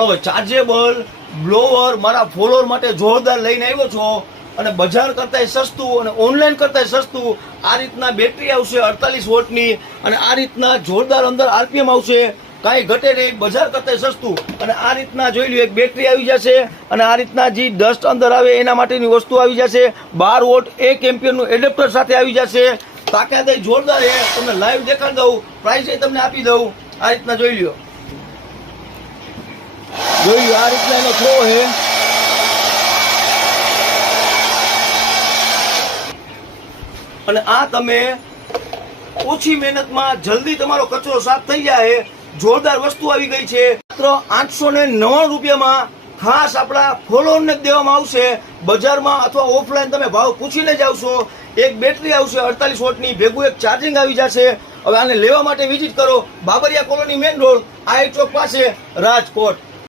હવે chargeable blower મારા follower માટે જોરદાર લઈને આવ્યો છો અને બજાર કરતાંય સસ્તું અને ઓનલાઈન કરતાંય સસ્તું આ રીતના બેટરી આવશે 48 વોટની અને આ રીતના જોરદાર અંદર આરપીએમ આવશે, કાંઈ ઘટે નહીં, બજાર કરતાંય સસ્તું. અને આ રીતના જોઈ લ્યો એક બેટરી આવી જશે અને આ રીતના જે ડસ્ટ અંદર આવે એના માટેની વસ્તુ આવી જશે. 12 વોટ 1 એમ્પિયરનું એડેપ્ટર સાથે આવી જશે. તાકાત જોરદાર છે, તમને લાઈવ દેખાડી દઉં, પ્રાઇસ તમને આપી દઉં. આ રીતના જોઈ લ્યો, આ રીતના એનો થ્રો છે. અને આ તમે ઓછી મહેનતમાં જલ્દી તમારો કચરો સાફ થઈ જાય. જોરદાર વસ્તુ આવી ગઈ છે. માત્ર 899 રૂપિયામાં ખાસ આપણા ફોલોઅરને દેવામાં આવશે. બજારમાં અથવા ઓફલાઈન તમે ભાવ પૂછીને જ આવશો. એક બેટરી આવશે 48 વોટની, ભેગું એક ચાર્જિંગ આવી જશે. હવે આને લેવા માટે વિઝિટ કરો બાબરિયા કોલોની મેઇન રોડ, આઈ ચોક પાસે, રાજકોટ.